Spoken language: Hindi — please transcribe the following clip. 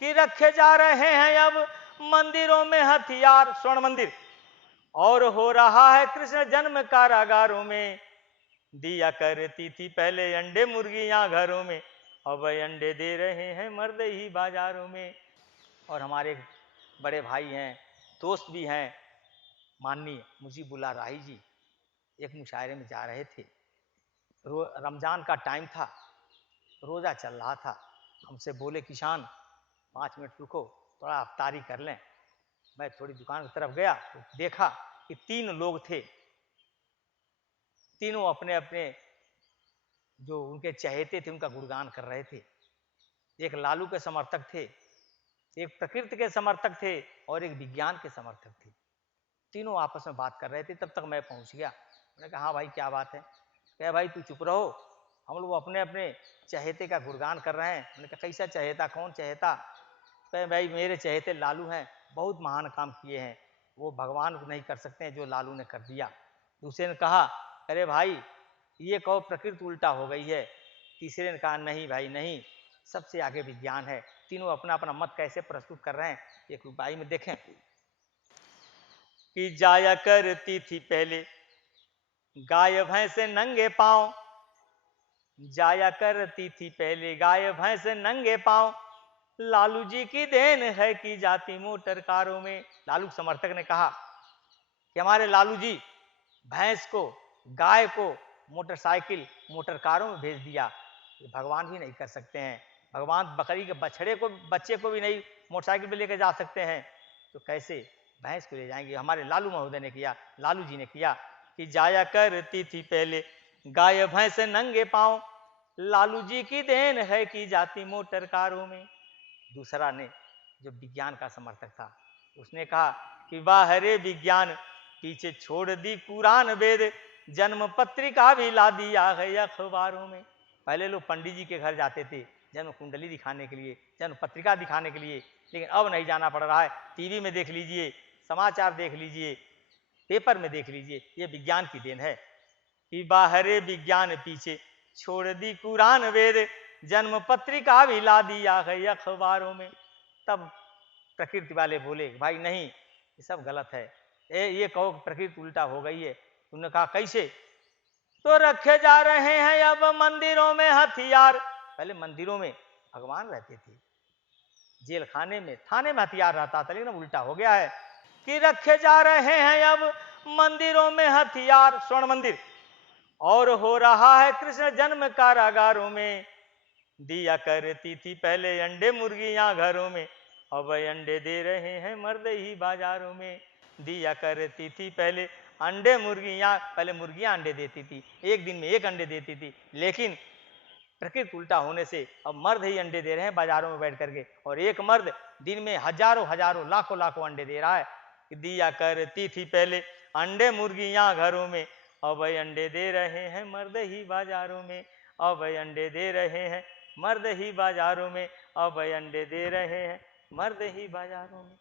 कि रखे जा रहे हैं अब मंदिरों में हथियार, स्वर्ण मंदिर, और हो रहा है कृष्ण जन्म कारागारों में। दिया करती थी पहले अंडे मुर्गियां घरों में, अब अंडे दे रहे हैं मर्द ही बाजारों में। और हमारे बड़े भाई हैं, दोस्त भी हैं, माननीय मुजीबुल्लाह राही जी एक मुशायरे में जा रहे थे। रमजान का टाइम था, रोज़ा चल रहा था। हमसे बोले किसान 5 मिनट रुको, थोड़ा अफ्तारी कर लें। मैं थोड़ी दुकान की तरफ गया तो देखा कि 3 लोग थे। तीनों अपने अपने जो उनके चहेते थे उनका गुणगान कर रहे थे। एक लालू के समर्थक थे, एक प्रकृति के समर्थक थे और एक विज्ञान के समर्थक थे। तीनों आपस में बात कर रहे थे। तब तक मैं पहुंच गया। मैंने कहा हाँ भाई क्या बात है? कहे भाई तू चुप रहो, हम लोग अपने अपने चहेते का गुणगान कर रहे हैं। मैंने कहा कैसा चहेता, कौन चहेता? कहे भाई मेरे चहेते लालू हैं, बहुत महान काम किए हैं, वो भगवान नहीं कर सकते हैं जो लालू ने कर दिया। दूसरे ने कहा अरे भाई ये कहो प्रकृति उल्टा हो गई है। तीसरे ने कहा नहीं भाई नहीं, सबसे आगे विज्ञान है। तीनों अपना अपना मत कैसे प्रस्तुत कर रहे हैं एक रुपाई में देखें। कि जाया करती थी पहले गाय भैंस नंगे पांव, जाया करती थी पहले गाय भैंस नंगे पांव, लालू जी की देन है कि जाती मोटर कारों में। लालू समर्थक ने कहा कि हमारे लालू जी भैंस को, गाय को मोटरसाइकिल, मोटर कारों में भेज दिया। ये भगवान भी नहीं कर सकते हैं। भगवान बकरी के बछड़े को, बच्चे को भी नहीं मोटरसाइकिल पे लेकर जा सकते हैं, तो कैसे भैंस को ले जाएंगे? हमारे लालू महोदय ने किया, लालू जी ने किया। कि जाया करती थी पहले गाय भैंस नंगे पांव, लालू जी की देन है कि जाती मोटर कारों में। दूसरा ने, जो विज्ञान का समर्थक था, उसने कहा कि वाह रे विज्ञान, पीछे छोड़ दी कुरान वेद, जन्म पत्रिका भी ला दिया है अखबारों में। पहले लोग पंडित जी के घर जाते थे जन्म कुंडली दिखाने के लिए, जन्म पत्रिका दिखाने के लिए, लेकिन अब नहीं जाना पड़ रहा है। टीवी में देख लीजिए, समाचार देख लीजिए, पेपर में देख लीजिए, ये विज्ञान की देन है। कि बाहरे विज्ञान पीछे छोड़ दी कुरान वेद, जन्म पत्रिका भी ला दिया है अखबारों में। तब प्रकृति वाले बोले भाई नहीं, ये सब गलत है, ये कहो प्रकृति उल्टा हो गई है। उन्होंने कहा कैसे? तो रखे जा रहे हैं अब मंदिरों में हथियार। पहले मंदिरों में भगवान रहते थे, जेल खाने में, थाने में हथियार रहता था, लेकिन उल्टा हो गया है। कि रखे जा रहे हैं अब मंदिरों में हथियार, स्वर्ण मंदिर, और हो रहा है कृष्ण जन्म कारागारों में। दिया करती थी पहले अंडे मुर्गियां घरों में, अब अंडे दे रहे हैं मर्द ही बाजारों में। दिया करती थी पहले अंडे मुर्गियां, पहले मुर्गियां अंडे देती थी, एक दिन में 1 अंडे देती थी, लेकिन प्रकृति उल्टा होने से अब मर्द ही अंडे दे रहे हैं बाजारों में बैठ करके, और एक मर्द दिन में हजारों हजारों लाखों लाखों अंडे दे रहा है। दिया करती थी पहले अंडे मुर्गियां घरों में, अब अंडे दे रहे हैं मर्द ही बाजारों में, अब अंडे दे रहे हैं मर्द ही बाजारों में, अब अंडे दे रहे हैं मर्द ही बाजारों में।